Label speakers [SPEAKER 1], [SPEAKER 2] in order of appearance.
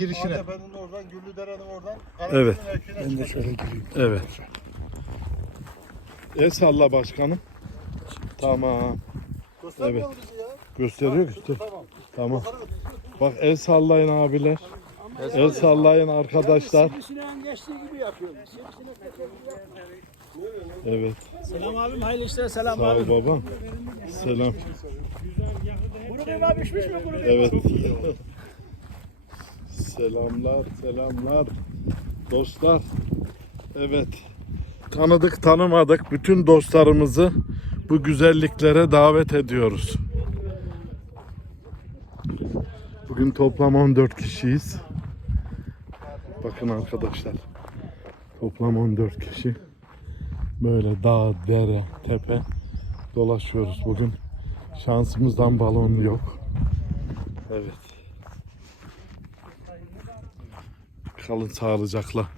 [SPEAKER 1] girişine.
[SPEAKER 2] Tepe'nin oradan, Güllüdere'nin oradan.
[SPEAKER 3] Evet.
[SPEAKER 2] Ben de şöyle gireyim.
[SPEAKER 3] Evet. El salla başkanım. Tamam.
[SPEAKER 2] Göstermiyor mu bizi ya?
[SPEAKER 3] Gösteriyor gösteriyor.
[SPEAKER 2] Tamam.
[SPEAKER 3] Tamam. Bak el sallayın abiler. El sallayın arkadaşlar.
[SPEAKER 4] Sivrisineğin geçtiği gibi yapıyorum. Sivrisinek gibi.
[SPEAKER 3] Evet.
[SPEAKER 4] Selam abim, hayırlı işler, selam
[SPEAKER 3] Sağ ol babam. Selam.
[SPEAKER 4] Kuru kıyma pişmiş mi kuru kıyma?
[SPEAKER 3] Evet. Selamlar, selamlar. Dostlar. Evet. Tanıdık tanımadık bütün dostlarımızı bu güzelliklere davet ediyoruz. Bugün toplam 14 kişiyiz. Bakın arkadaşlar. Toplam 14 kişi. Böyle dağ, dere, tepe dolaşıyoruz bugün. Şansımızdan balon yok. Evet. Kalın sağlıcakla.